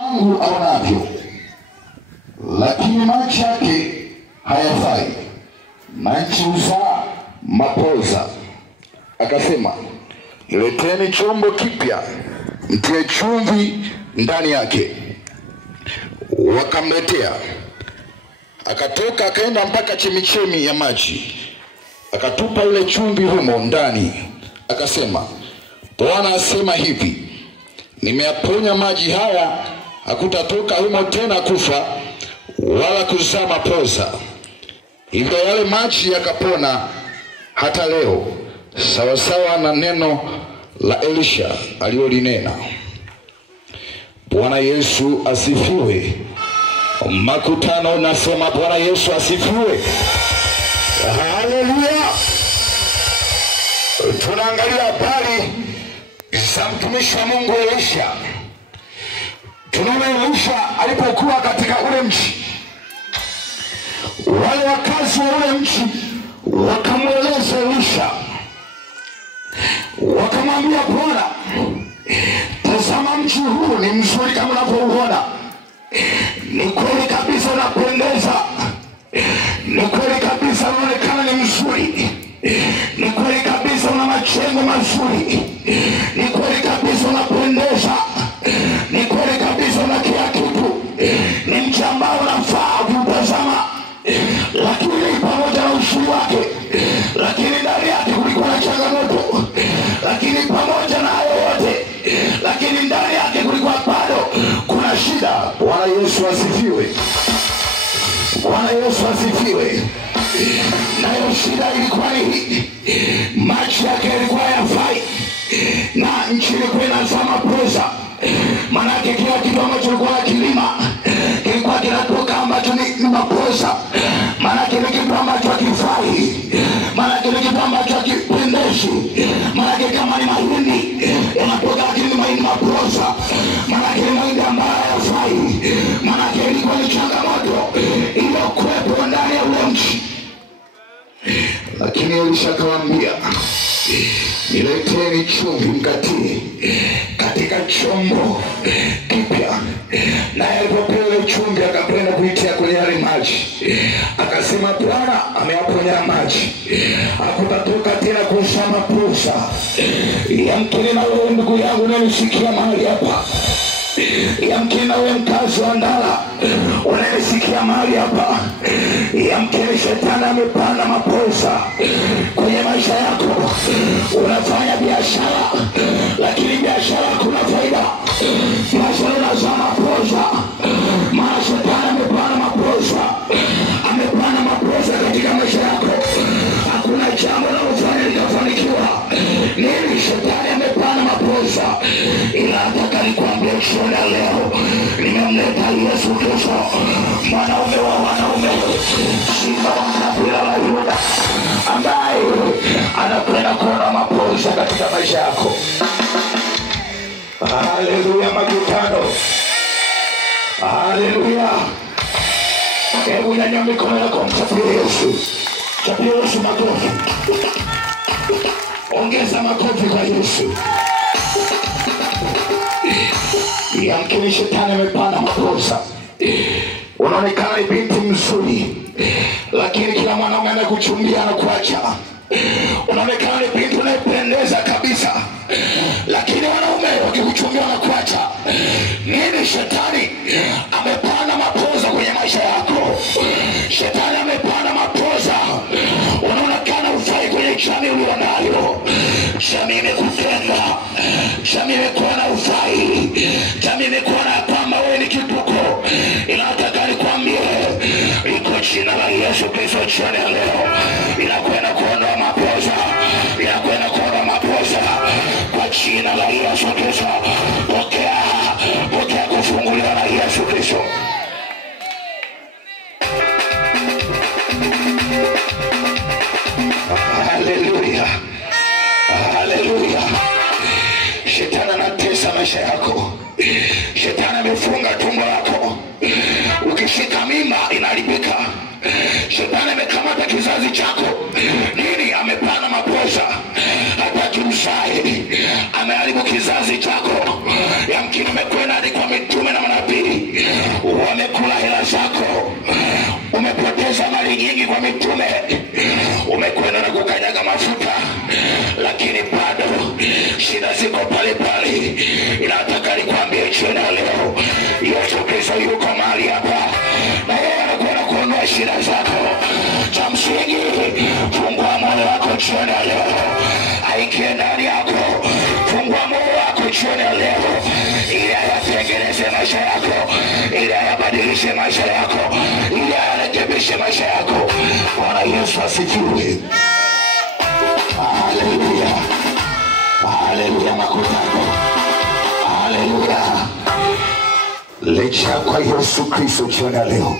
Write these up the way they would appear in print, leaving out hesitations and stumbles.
Mungu aonavyo, lakini macho yake hayafai, na nchi huzaa mapoza. Akasema, leteni chombo kipya, mtie chumvi ndani yake. Wakamletea. Akatoka akaenda mpaka chemichemi ya maji, akatupa ile chumvi humo ndani. Akasema, Bwana asema hivi, nimeyaponya maji haya, hakutatoka humo tena kufa wala kuzaa mapoza. Hivyo yale maji yakapona hata leo, sawa sawa na neno la Elisha aliolinena. Bwana Yesu asifiwe. Makutano nasema Bwana Yesu asifiwe. Haleluya. Tunaangalia habari za mtumishi wa Mungu Elisha. Tunaona Elisha alipokuwa katika ule mji, wale wakazi wa ule mji wakamweleza Elisha, wakamwambia, Bwana, tazama mji huu ni mzuri kama unavyoona. Ni kweli kabisa unapendeza. Ni kweli kabisa unaonekana ni mzuri. Ni kweli kabisa una majengo mazuri. Ni kweli kabisa unapendeza. Ni kweli kabisa una kila kitu. Ni mji ambao unafaa kutazama. Lakini pamoja na uzuri wake, lakini ndani yake kulikuwa na changamoto. Lakini pamoja na hayo yote, lakini ndani yake kulikuwa bado kuna shida. Bwana Yesu asifiwe. Bwana Yesu asifiwe. Nayo shida ilikuwa ni maji yake yalikuwa hayafai, na nchi ilikuwa inazaa mapoza. Manake kila kitu ambacho kilikuwa kilima kilikuwa kinatoka ambacho ni mapoza. Manake ni kitu ambacho hakifai. Manake ni kitu ambacho hakipendezi. Manake kama ni mahindi yanatoka lakini ni mahindi mapoza. Manake ni mahindi ambayo hayafai. Manake ilikuwa ni changamoto iliyokuwepo ndani ya ule mji. Lakini Elisha akawaambia, nileteni chumvi mkatie katika chombo kipya. Na alipopewa chumvi akapenda kuitia kwenye yale maji. Akasema, Bwana ameyaponya maji, hakutatoka tena kuzaa mapoza. Yamkini na wewe ndugu yangu unanisikia mahali hapa, yamkini na wewe mkazi wa Ndala unanisikia mahali hapa, yamkini shetani amepanda mapoza kwenye maisha yako. Unafanya biashara, lakini biashara hakuna faida. Biashara inazaa mapoza, maana shetani amepanda mapoza. Amepanda mapoza katika maisha yako. Hakuna jambo unalofanya likafanikiwa. Nini? Shetani amepanda mapoza. Ila nataka nikwambie jioni ya leo, nimemleta Yesu Kristo, mwanaume wa wanaume, simba wa kabila la Yuda, ambaye anakwenda kuona mapoza katika maisha yako. Haleluya makutano. Haleluya. Hebu nyanyua mikono yako mchapie Yesu. Chapie Yesu makofi. Ongeza makofi kwa Yesu. Yamkini shetani amepanda mapoza. Unaonekana ni binti mzuri, lakini kila mwanaume anakuchumbia na kuacha. Unaonekana ni binti unayependeza kabisa, lakini wanaume wakikuchumbia na kuacha. Nini? Shetani amepanda mapoza kwenye maisha yako. Shetani amepanda mapoza. Unaonekana ufai kwenye jamii ulionayo. Jamii imekutenga. Jamii imekuona ufai. Jamii imekuona kwamba wewe ni kituko. Inataka nikwambie, iko jina la Yesu Kristo jioni ya leo, inakwenda kuondoa mapoza. Inakwenda kuondoa mapoza kwa jina la Yesu Kristo. Pokea kufunguliwa na Yesu Kristo. Haleluya. Haleluya. Shetani anatesa maisha yako. Shetani amefunga tumbo lako. Ukishika mimba inaharibika. Shetani amekamata kizazi chako. Nini? Amepanda mapoza. Hataki uzae. Ameharibu kizazi chako. Yamkini umekwenda hadi kwa mitume na manabii. wamekula hela zako, umepoteza mali nyingi kwa mitume, umekwenda na kukanyaga mafuta, lakini bado shida ziko pale pale. Inataka nikwambie jioni ya leo, Yesu Kristo yuko mahali hapa na yeye anakwenda kuondoa shida zako. Cha msingi, fungua moyo wako jioni ya leo, aingie ndani yako. Fungua moyo wako jioni ya leo, ili ayatengeneze maisha yako, ili ayabadilishe maisha yako, ili ayarekebishe maisha yako. Bwana Yesu asifiwe. Haleluya. Haleluya makutano. Haleluya. Licha kwa Yesu Kristo jioni ya leo.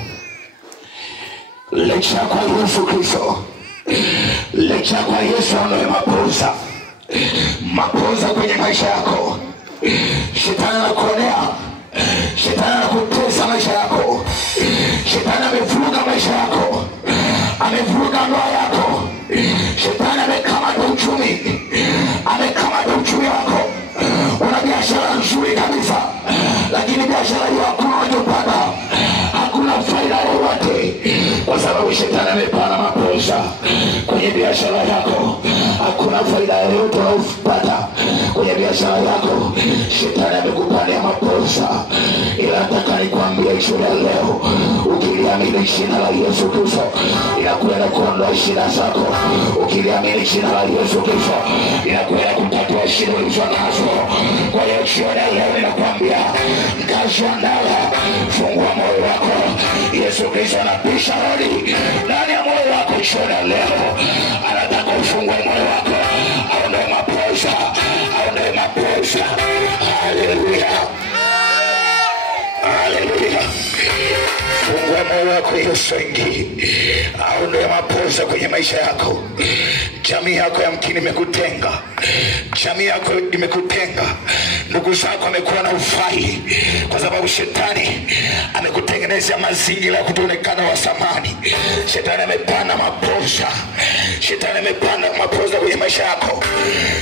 Licha kwa Yesu Kristo. Licha kwa Yesu anaye mapoza. Mapoza kwenye maisha yako. Shetani anakuonea. Shetani anakutesa maisha yako. Shetani amevuruga maisha yako. Amevuruga ndoa yako. Shetani amekamata uchumi. Amekamata uchumi wako. Una biashara nzuri kabisa, lakini biashara hiyo hakuna unachopata, hakuna faida yoyote, kwa sababu shetani amepana mapoza kwenye biashara yako. Hakuna faida yoyote unayopata kwenye biashara yako. Shetani amekupania mapoza. Ila nataka nikwambie jioni ya leo, ukiliamini jina la Yesu Kristo, inakwenda kuondoa shida zako. Ukiliamini jina la Yesu Kristo, inakwenda kutatua shida ulizo nazo. Kwa hiyo jioni ya leo ninakwambia, mkazi wa ndala, fungua moyo wako. Yesu Kristo anapisha hodi ndani ya moyo wako jioni ya leo. Anataka ufungue moyo wako, aondoe mapoza, aondoe mapoza. Haleluya. Haleluya. Fungua moyo wako Yesu ingie, aondoe mapoza kwenye maisha yako. Jamii yako yamkini imekutenga. Jamii yako imekutenga. Ndugu zako amekuwa na ufai, kwa sababu shetani amekutengenezea mazingira ya kutoonekana wa samani. Shetani amepanda mapoza. Shetani amepanda mapoza kwenye maisha yako.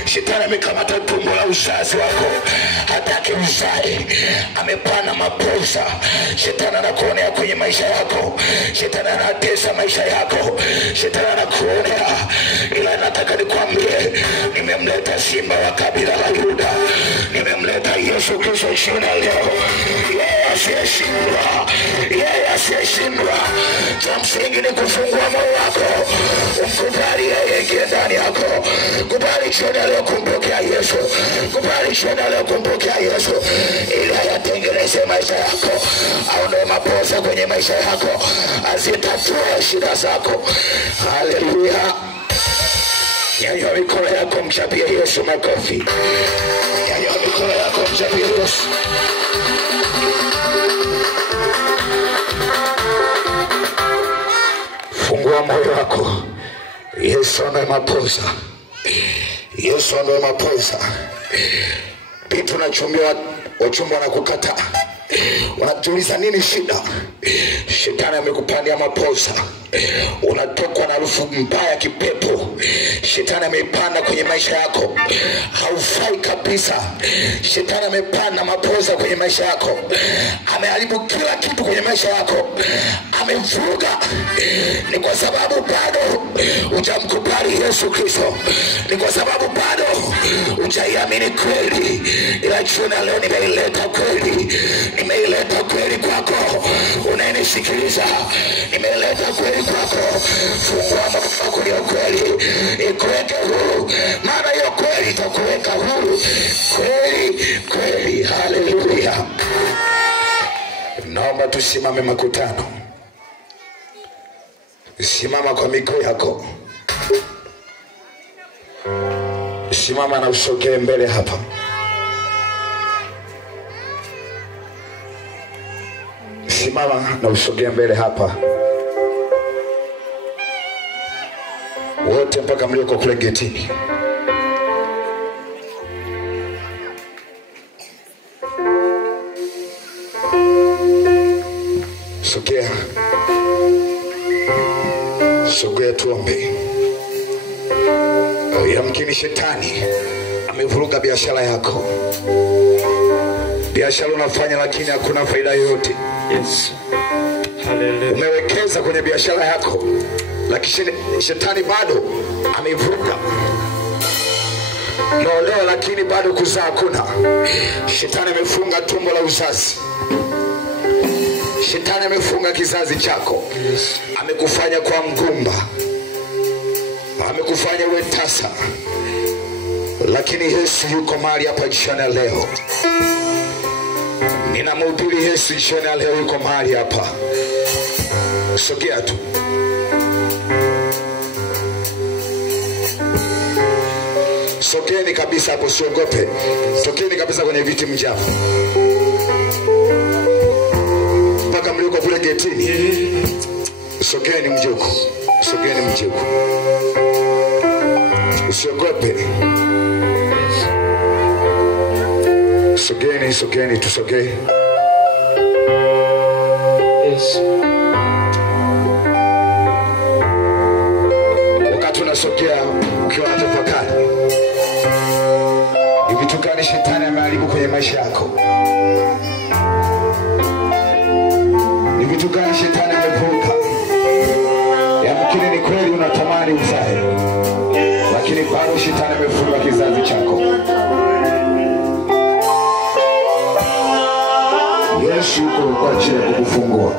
Shetani amekamata tumbo la uzazi wako, hataki uzae. Amepanda mapoza. Shetani anakuonea kwenye maisha yako. Shetani anatesa maisha yako. Shetani anakuonea. Ila nataka nikwambie, nimemleta simba wa kabila la Yuda. Nimemleta Yesu Kristo jioni ya leo. Yeye asiyeshindwa. Yeye asiyeshindwa. Cha msingi ni kufungua moyo wako. Mkubali yeye ingie ndani yako. Kubali jioni ya leo kumpokea Yesu. Kubali jioni ya leo kumpokea Yesu, ili ayatengeneze maisha yako, aondoe mapoza kwenye maisha yako, azitatue shida zako. Haleluya. Nyanyua mikono yako, mchapie Yesu makofi. Nyanyua mikono yako, mchapie Yesu. Fungua moyo wako. Yesu anaye mapoza. Yesu anaye mapoza. Vitu nachumbia wachumba wanakukataa. Unajiuliza nini shida? Shetani amekupania mapoza. Unatokwa na harufu mbaya kipepo. Shetani amepanda kwenye maisha yako. Haufai kabisa. Shetani amepanda mapoza kwenye maisha yako. Ameharibu kila kitu kwenye maisha yako. Amevuruga. Ni kwa sababu bado hujamkubali Yesu Kristo. Ni kwa sababu bado hujaiamini kweli. Ila jioni leo nimeileta kweli. Nimeileta kweli kwako. Unanisikiliza? Nimeileta kweli kwako. Fungua moyo wako leo kweli. Ikuweke huru. Maana hiyo kweli itakuweka huru. Kweli, kweli. Haleluya. Naomba tusimame makutano. Simama kwa miguu yako. Simama na usogee mbele hapa. Simama na usogee mbele hapa. Wote mpaka mlioko kule getini. Sogea. Sogea tuombe. Yamkini shetani amevuruga biashara yako. Biashara unafanya lakini hakuna faida yoyote. Yes. Hallelujah. Umewekeza kwenye biashara yako lakini shetani bado ameivuruga. Umeolewa lakini bado kuzaa hakuna. Shetani amefunga tumbo la uzazi. Shetani amefunga kizazi chako. Amekufanya kwa mgumba. Amekufanya uwe tasa. Lakini Yesu yuko mahali hapa jioni leo. Ninamhubiri Yesu jioni leo yuko mahali hapa. Sogea tu. Sogeni kabisa hapo, usiogope. Tokeni kabisa kwenye viti mjao. Mpaka mliko kule getini. Sogeni mjoko. Sogeni mjoko. Usiogope. Sogeni, tusogee. Yes. Wakati unasogea ukiwa unatafakari, ni vitu gani shetani ameharibu kwenye maisha yako? Ni vitu gani shetani amevuka? Yamkini ni kweli unatamani uzae, lakini bado shetani amefunga kizazi chako. Yesu yuko kwa ajili ya kukufungua.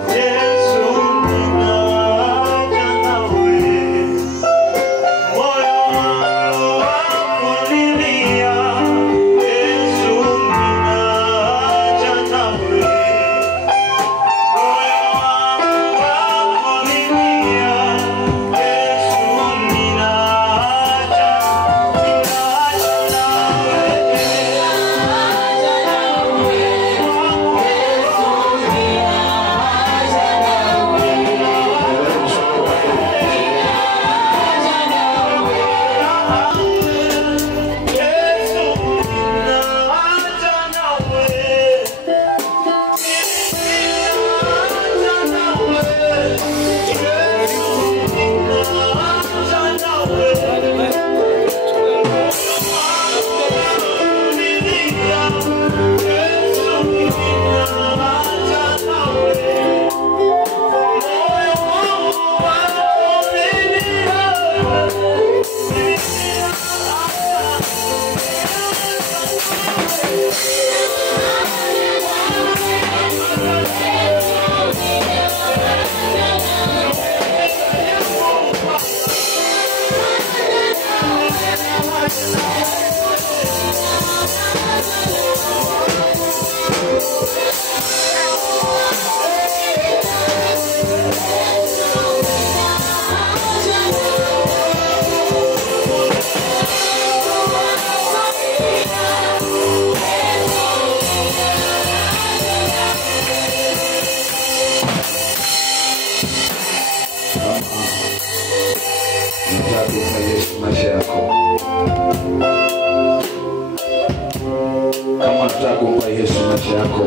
Kama unataka kumpa Yesu maisha yako,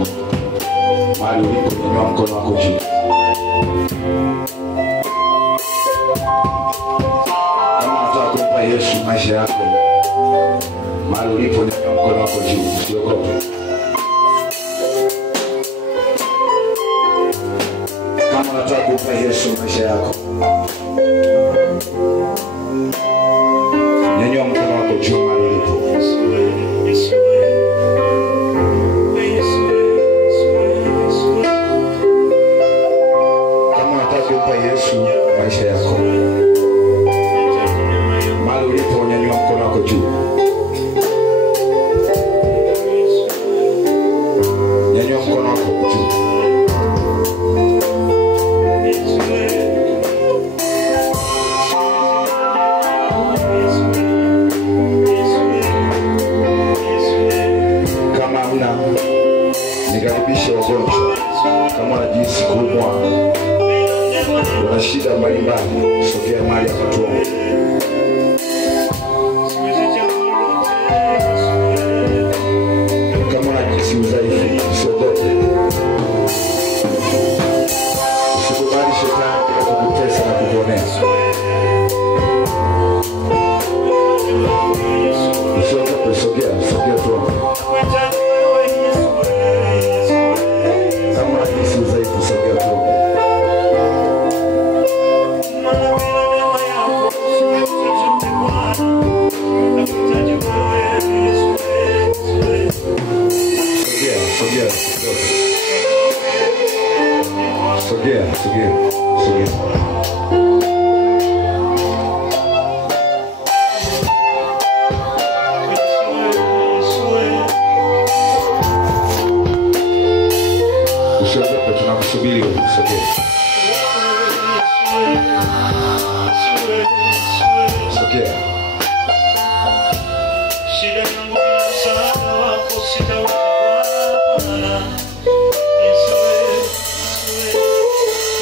mahali ulipo nyanyua mkono wako juu. Kama unataka kumpa Yesu maisha yako, mahali ulipo nyanyua mkono wako juu, usiogope. Kama unataka kumpa Yesu maisha yako, nyanyua mkono wako juu mahali ulipo. Kama unataka kumpa Yesu maisha yako, mahali ulipo nyanyua mkono wako juu. Nyanyua mkono wako juu. Nikaribisha wagonjwa. Kama unajisikia kuumwa, una shida mbalimbali, sogea mahali hapa tuombe. Kama unajisikia udhaifu, usiogope. Usikubali shetani kukutesa na kukuonea. Usiogope, sogea tuombe.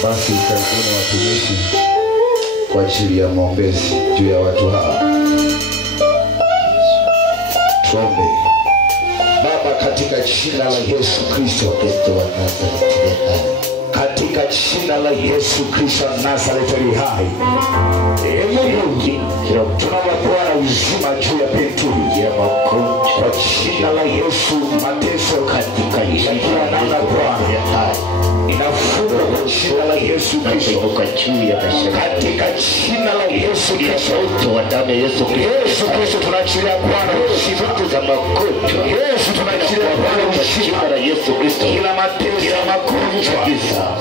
Basi karibuni watumishi kwa ajili ya maombezi juu ya watu hawa. Tuombe. Baba, katika jina la Yesu Kristo wa Nazareti, katika jina la Yesu Kristo wa Nazareti ali hai, tunamwomba uzima juu ya Petro ya magonjwa kwa jina la Yesu. Mateso katika jina la Bwana inafunga kwa jina la Yesu Kristo katika jina la Yesu Kristo wa damu ya Yesu Kristo tunaachilia Bwana sifa za magonjwa. Yesu tunaachilia Bwana jina la Yesu Kristo kila mateso ya magonjwa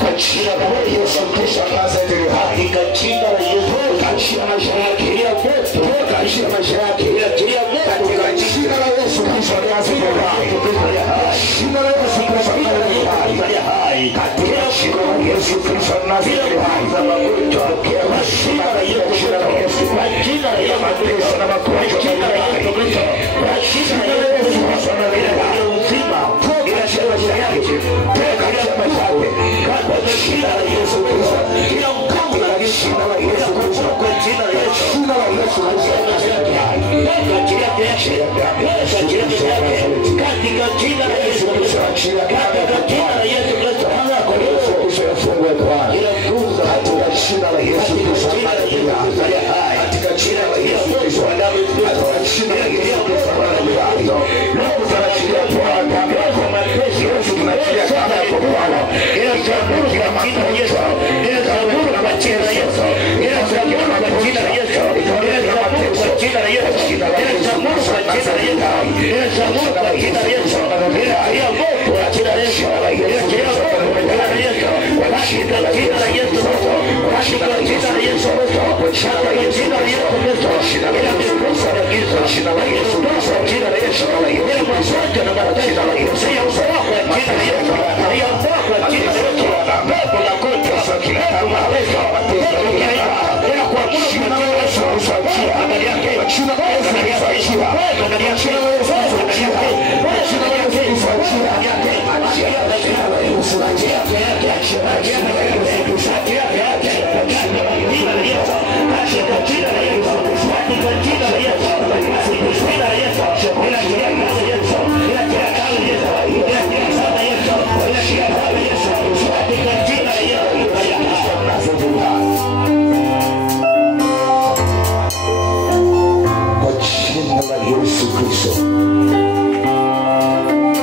kwa jina la Yesu Kristo Nazareti katika jina la Yesu katika maisha yake ya moto katika maisha yake ya moto katika jina la Yesu Kristo Nazareti jina la Yesu Kristo ya hai katika jina la Yesu Kristo Nazareti za magonjwa kwa jina la Yesu kwa jina la mateso na magonjwa jina la Yesu Kristo kwa jina la Yesu Kristo na uzima bila shaka yake katika maisha yake kwa jina la Yesu Kristo kila mkambo la jina la Yesu Kristo kwa jina la Yesu Kristo katika jina la Yesu Kristo katika jina la Yesu Kristo yafungwe Bwana katika jina la Yesu Kristo katika jina la Yesu Kristo katika jina la Yesu Kristo Mungu tunaachilia Bwana kwa mateso Yesu tunaachilia kama kwa Bwana ila jambo kila magonjwa ila jambo na mateso Yesu ila jambo na jina la Yesu ila jambo kwa jina la Yesu ila jambo kwa jina la Yesu ila jambo kwa jina la Yesu ila jambo kwa jina la Yesu ila jambo katika jina la Yesu Kristo katika jina la Yesu Kristo katika jina la Yesu Kristo jina la Yesu Kristo jina la Yesu Kristo jina la Yesu Kristo na jina la Yesu ya usawa kwa jina la Yesu ya usawa kwa jina la Yesu baba la kota sakina kama Yesu ya kwa jina la Yesu usajia ndani yake jina la Yesu usajia ndani yake jina la Yesu usajia jina la Yesu usajia jina la Yesu usajia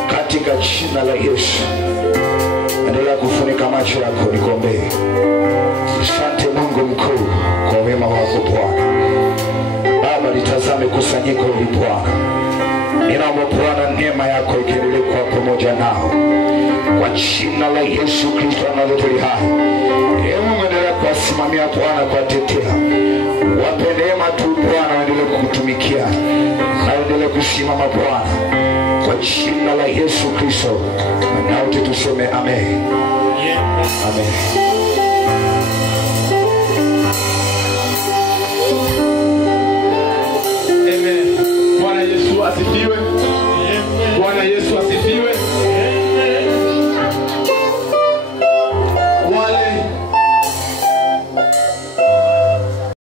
katika jina la Yesu. Endelea kufunika macho yako nikuombee. Asante Mungu mkuu kwa wema wako Bwana. Baba, litazame kusanyiko hili Bwana. Ninaomba Bwana neema yako iendelee kuwa pamoja nao kwa jina la Yesu Kristo Nazareti hai. Mungu endelea kuwasimamia Bwana, kuwatetea. Wape neema tu Bwana, waendelee kukutumikia na waendelee kusimama Bwana kwa jina la Yesu Kristo. Na wote tuseme amen. Amen.